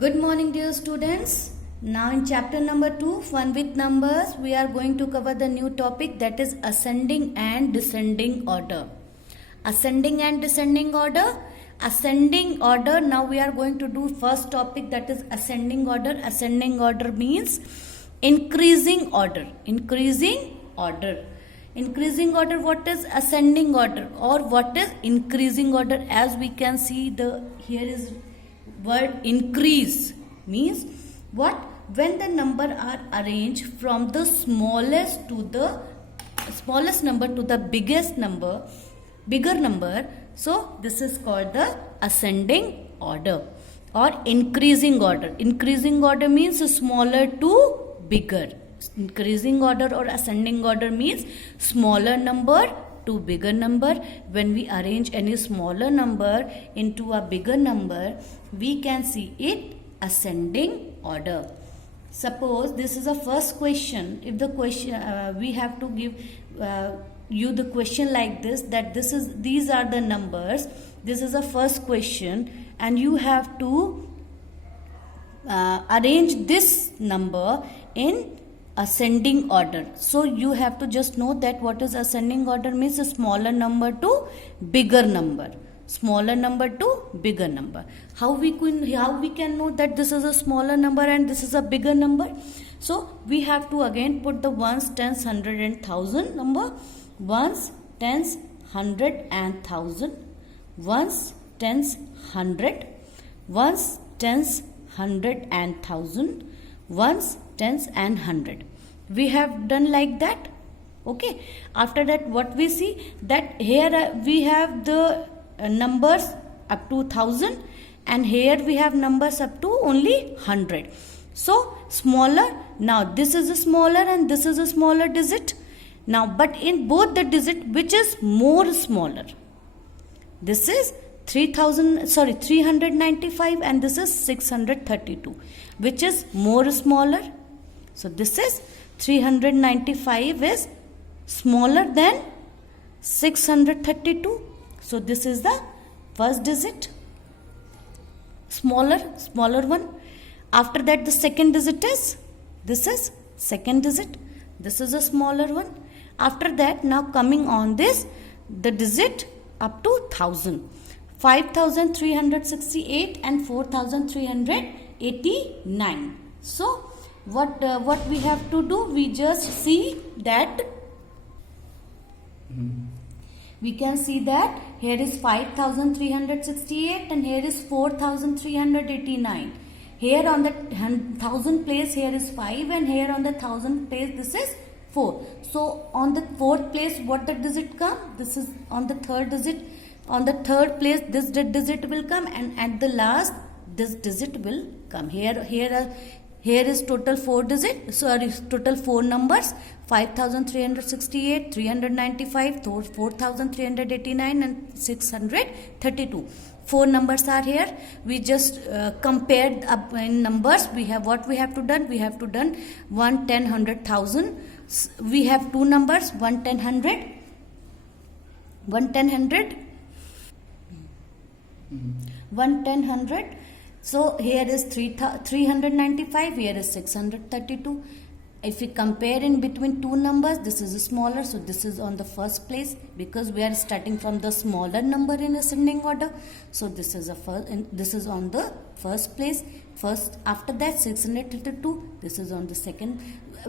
Good morning, dear students. Now, in chapter number 2, Fun with Numbers, we are going to cover the new topic, that is ascending and descending order. Ascending and descending order. Ascending order. Now, we are going to do first topic, that is ascending order. Ascending order means increasing order. Increasing order. Increasing order. What is ascending order or what is increasing order? As we can see, here is word increase means what? When the number are arranged from the smallest number to the biggest number, bigger number. So this is called the ascending order or increasing order. Increasing order means smaller to bigger. Increasing order or ascending order means smaller number to bigger number. When we arrange any smaller number into a bigger number, we can see it ascending order. Suppose this is a first question. If the question we have to give you the question like this, that these are the numbers. This is a first question, and you have to arrange this number in ascending order. So you have to just know that what is ascending order means, a smaller number to bigger number. Smaller number to bigger number. How we can know that this is a smaller number and this is a bigger number? So we have to again put the ones, tens, hundred and thousand number. Ones, tens, hundred and thousand. Ones, tens, hundred. Ones, tens, hundred and thousand. Ones, tens and hundred. We have done like that. Okay. After that, what we see, that here we have the numbers up to 1000 and here we have numbers up to only 100. So smaller. Now this is a smaller and this is a smaller digit. Now but in both the digit, which is more smaller? This is 395 and this is 632. Which is more smaller? So this is 395 is smaller than 632. So this is the first digit, smaller one. After that, the second digit is, this is second digit. This is a smaller one. After that, now coming on this, the digit up to 1000. 5368 and 4389. So what we have to do? We just see that we can see that here is 5368 and here is 4389. Here on the 1000 place here is 5 and here on the 1000 place this is 4. So on the fourth place, what the digit come? This is on the third digit. On the third place this digit will come, and at the last this digit will come. Here is total total 4 numbers: 5368, 395, 4389 and 632. 4 numbers are here. We just compared up in numbers. We have what we have to done. We have to done 1, 10, 100, 1000. We have 2 numbers: 1, 10, 100. 1, 10, 100. 1, 10, 100. So here is 395, here is 632. If we compare in between 2 numbers, this is smaller, so this is on the first place because we are starting from the smaller number in ascending order. So this is this is on the first place. First, after that 632. This is on the second. I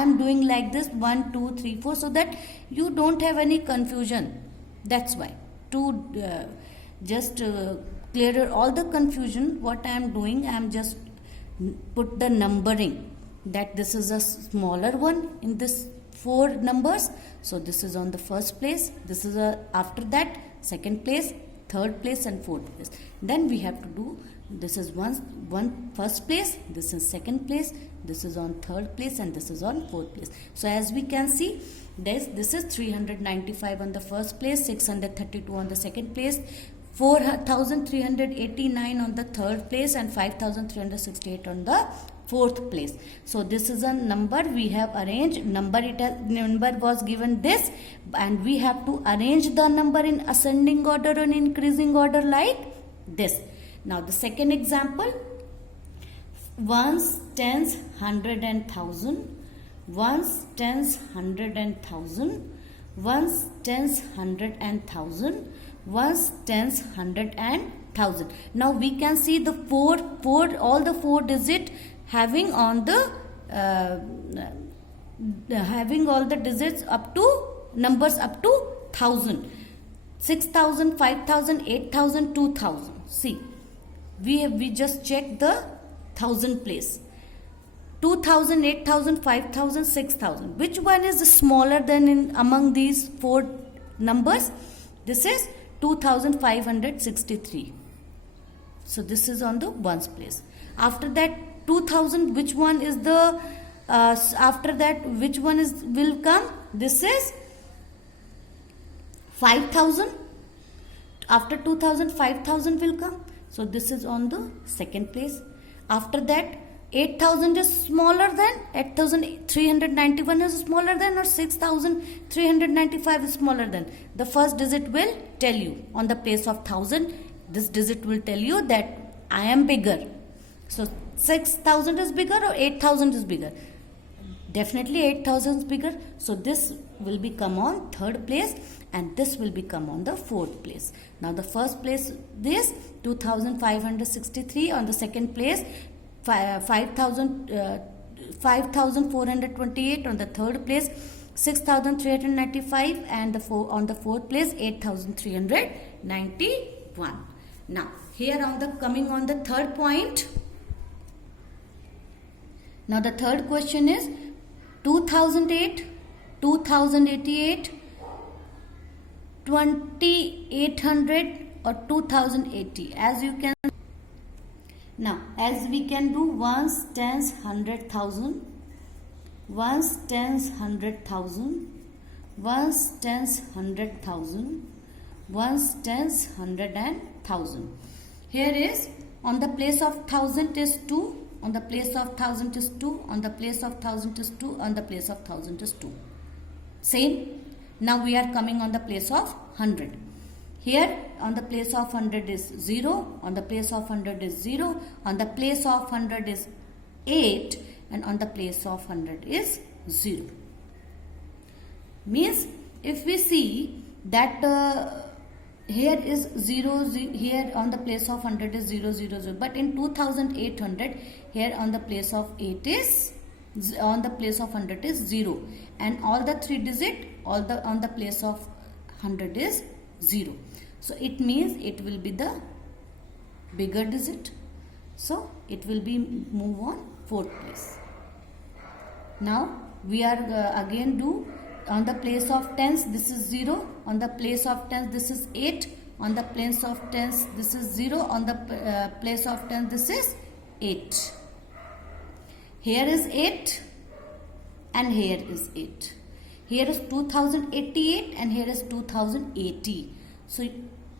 am doing like this 1, 2, 3, 4 so that you don't have any confusion. That's why to clear all the confusion, what I am doing, I am just put the numbering, that this is a smaller one in this 4 numbers. So this is on the first place. This is after that second place, third place and fourth place. Then we have to do, this is one first place, this is second place, this is on third place and this is on fourth place. So as we can see, this is 395 on the first place, 632 on the second place, 4389 on the third place and 5368 on the fourth place. So this is a number we have arranged. Number was given this, and we have to arrange the number in ascending order and increasing order like this. Now the second example, ones, tens, hundred and thousand, ones, tens, hundred and thousand, ones, tens, hundred and thousand, ones, tens, hundred and thousand. Now we can see the all the four digit having on the having all the digits up to numbers up to 1000. 6000, 5000, 8000, 2000. See, we just check the 1000 place. 2000, 8000, 5000, 6000. Which one is smaller than in among these four numbers? This is 2563. So this is on the ones place. After that 2000, which one is the after that which one is will come? This is 5000. After 2000, 5000 will come. So this is on the second place. After that 8000 is smaller than 8391 is smaller than, or 6395 is smaller than. The first digit will tell you on the place of 1000. This digit will tell you that I am bigger. So 6000 is bigger or 8000 is bigger? Definitely 8000 is bigger. So this will become on third place and this will become on the fourth place. Now the first place this 2563, on the second place 5428, on the third place 6395, and on the fourth place 8391. Now here on the coming on the third point. Now the third question is 2008, 2088, 2800 or 2080. As you can now, as we can do ones, tens, 100,000, ones, tens, 100,000, ones, tens, 100,000, ones, tens, 100 and 1000. Here is on the place of 1000 is 2, on the place of 1000 is 2, on the place of 1000 is 2, on the place of 1000 is 2. Same. Now we are coming on the place of 100. Here on the place of 100 is 0, on the place of 100 is 0, on the place of 100 is 8, and on the place of 100 is 0. Means if we see that here is 0, here on the place of 100 is 0, 0, 0, but in 2800 here on the place of 8 is, on the place of 100 is 0, and all the three digit on the place of 100 is 0. So it means it will be the bigger digit. So it will be move on fourth place. Now we are again do on the place of tens this is 0, on the place of tens this is 8, on the place of tens this is 0, on the place of tens this is 8. Here is 8 and here is 8. Here is 2088 and here is 2080. So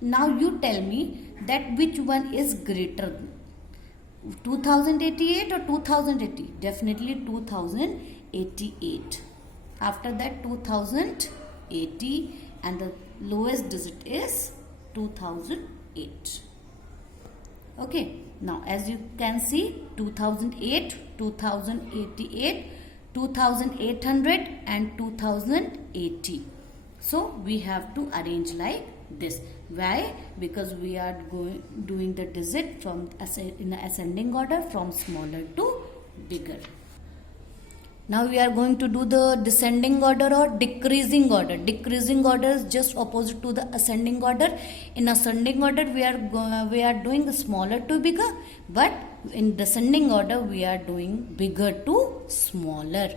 now you tell me that which one is greater, 2088 or 2080? Definitely 2088. After that 2080 and the lowest digit is 2008. Okay. Now as you can see 2008, 2088, 2800 and 2080. So we have to arrange like this. Why? Because we are doing the digit from in ascending order from smaller to bigger. Now we are going to do the descending order or decreasing order. Decreasing order is just opposite to the ascending order. In ascending order we are doing the smaller to bigger, but in descending order we are doing bigger to smaller.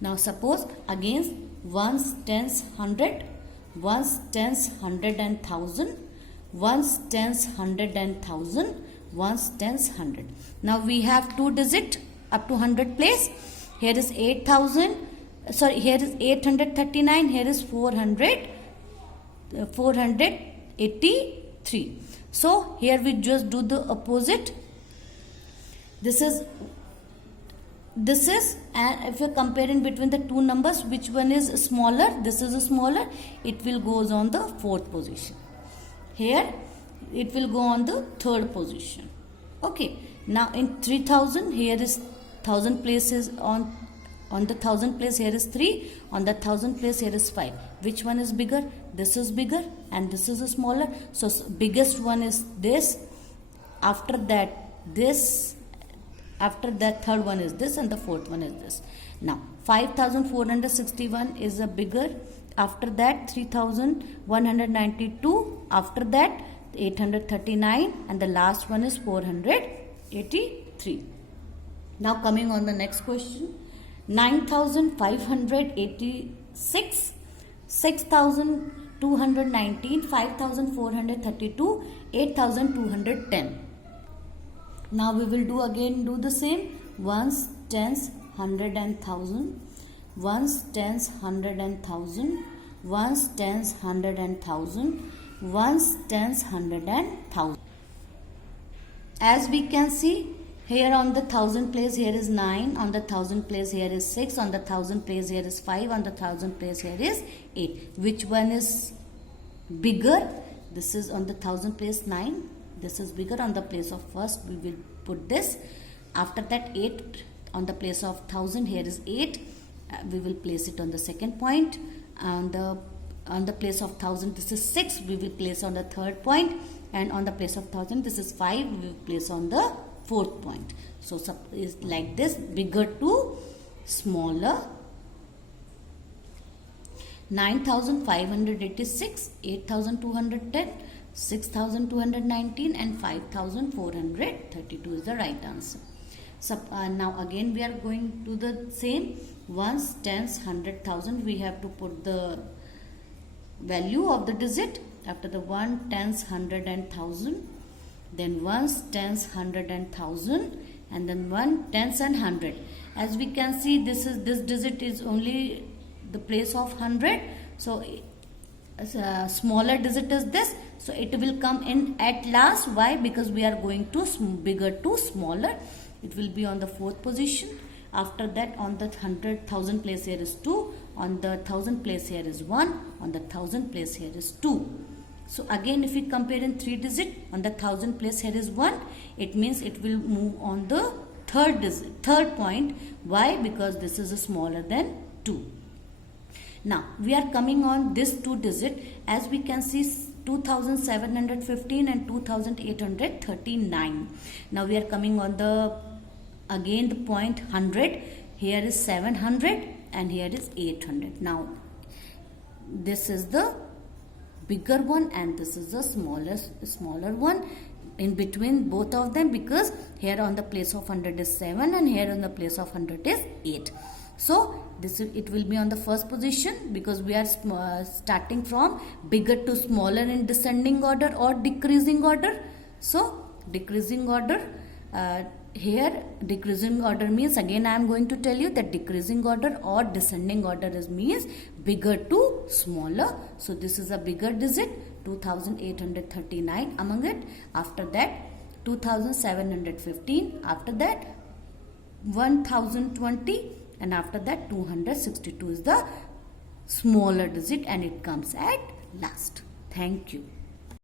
Now suppose again ones, tens, 100, ones, tens, 100 and 1000, ones, tens, 100 and 1000, ones, tens, 100. Now we have two digit up to 100 place. Here is 8000, sorry, here is 839, here is 483. So here we just do the opposite. This is and if you are comparing between the two numbers, which one is smaller? This is smaller. It will goes on the fourth position. Here it will go on the third position. Okay, now in 3000, here is 1000 places on the 1000 place here is 3, on the 1000 place here is 5. Which one is bigger? This is bigger and this is a smaller. So biggest one is this. After that this. After that third one is this and the fourth one is this. Now 5461 is a bigger. After that 3192. After that 839 and the last one is 483. Now coming on the next question. 9586, 6219, 5432, 8210. Now we will do the same. Ones, tens, hundred and thousand. Ones, tens, hundred and thousand. Ones, tens, hundred and thousand. Ones, tens, hundred and thousand. As we can see, here on the 1000 place here is 9, on the 1000 place here is 6, on the 1000 place here is 5, on the 1000 place here is 8. Which one is bigger? This is on the 1000 place 9. This is bigger. On the place of first we will put this. After that 8 on the place of 1000 here is 8. We will place it on the second point. On the place of 1000 this is 6. We will place on the third point. And on the place of 1000 this is 5. We will place on the fourth point. So is like this, bigger to smaller. 9586, 8210, 6219 and 5432 is the right answer. So now again we are going to the same. Ones, tens, 100,000. We have to put the value of the digit. After the 1, tens, 100 and 1000. Then ones, tens, 100 and 1000, and then 1, tens and 100. As we can see, this digit is only the place of 100. So smaller digit is this. So it will come in at last. Why? Because we are going to bigger to smaller. It will be on the fourth position. After that, on the 100,000 place here is 2. On the 1000 place here is 1. On the 1000 place here is 2. So again, if we compare in 3 digit, on the 1000 place here is 1. It means it will move on the third point. Why? Because this is smaller than 2. Now we are coming on this 2 digit. As we can see, 2715 and 2839. Now we are coming on the point 100. Here is 700 and here is 800. Now this is the bigger one and this is the smaller one in between both of them, because here on the place of 100 is 7 and here on the place of 100 is 8. So it will be on the first position, because we are starting from bigger to smaller in descending order or decreasing order. So decreasing order, here decreasing order means, again I am going to tell you that decreasing order or descending order means bigger to smaller. So this is a bigger digit, 2839 among it. After that 2715, after that 1020, and after that 262 is the smaller digit and it comes at last. Thank you.